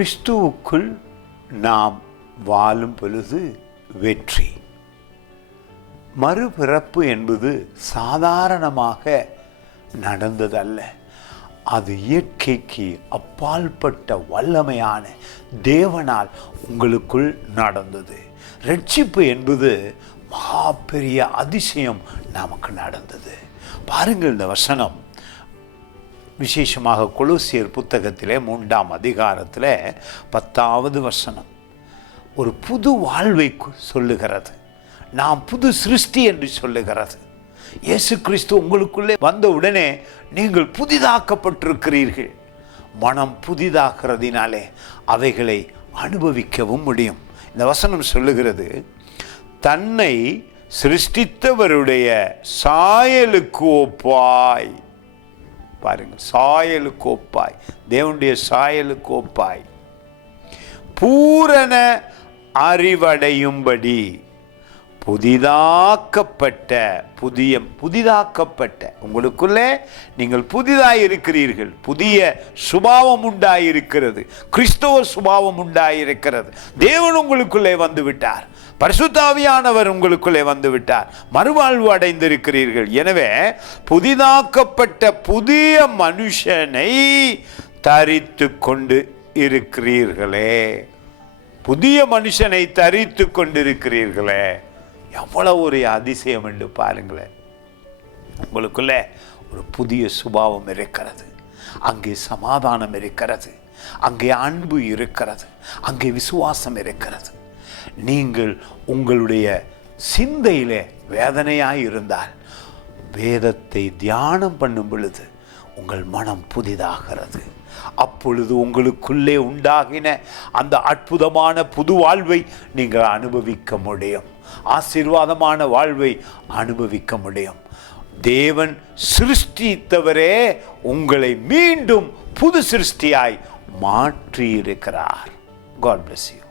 கிறிஸ்துவுக்குள் நாம் வாழும் பொழுது வெற்றி. மறுபிறப்பு என்பது சாதாரணமாக நடந்ததல்ல. அது இயற்கைக்கு அப்பாற்பட்ட வல்லமையான தேவனால் உங்களுக்குள் நடந்தது. ரட்சிப்பு என்பது மகா பெரிய அதிசயம் நமக்கு நடந்தது. பாருங்கள், இந்த வசனம் விசேஷமாக கொலோசியர் புத்தகத்திலே 3ஆம் அதிகாரத்தில் 10வது வசனம் ஒரு புது வாழ்வை சொல்லுகிறது. நாம் புது சிருஷ்டி என்று சொல்லுகிறது. இயேசு கிறிஸ்து உங்களுக்குள்ளே வந்த உடனே நீங்கள் புதிதாக்கப்பட்டிருக்கிறீர்கள். மனம் புதிதாகிறதினாலே அவைகளை அனுபவிக்கவும் முடியும். இந்த வசனம் சொல்லுகிறது, தன்னை சிருஷ்டித்தவருடைய சாயலுக்கு ஒப்பாய். பாருங்கள், சாயலுக்கு ஒப்பாய், தேவனுடைய சாயலுக்கு ஒப்பாய் பூரண அறிவடையும்படி புதிதாக்கப்பட்ட உங்களுக்குள்ளே நீங்கள் புதிதாய் இருக்கிறீர்கள். புதிய சுபாவம் உண்டாயிருக்கிறது. கிறிஸ்தவ சுபாவம் உண்டாயிருக்கிறது. தேவன் உங்களுக்குள்ளே வந்து விட்டார். பரிசுத்த ஆவியானவர் உங்களுக்குள்ளே வந்து விட்டார். மறுவாழ்வு அடைந்திருக்கிறீர்கள். எனவே புதிதாக்கப்பட்ட புதிய மனுஷனை தரித்து கொண்டு இருக்கிறீர்களே. புதிய மனுஷனை தரித்து கொண்டிருக்கிறீர்களே. எவ்வளவு ஒரு அதிசயம் என்று பாருங்களேன். உங்களுக்குள்ளே ஒரு புதிய சுபாவம் இருக்கிறது. அங்கே சமாதானம் இருக்கிறது. அங்கே அன்பு இருக்கிறது. அங்கே விசுவாசம் இருக்கிறது. நீங்கள் உங்களுடைய சிந்தையிலே வேதனையாய் இருந்தால் வேதத்தை தியானம் பண்ணும் பொழுது உங்கள் மனம் புதிதாகிறது. அப்பொழுது உங்களுக்குள்ளே உண்டாகின அந்த அற்புதமான புது வாழ்வை நீங்கள் அனுபவிக்க முடியும். ஆசீர்வாதமான வாழ்வை அனுபவிக்க முடியும். தேவன் சிருஷ்டித்தவரே உங்களை மீண்டும் புது சிருஷ்டியாய் மாற்றியிருக்கிறார். God bless you.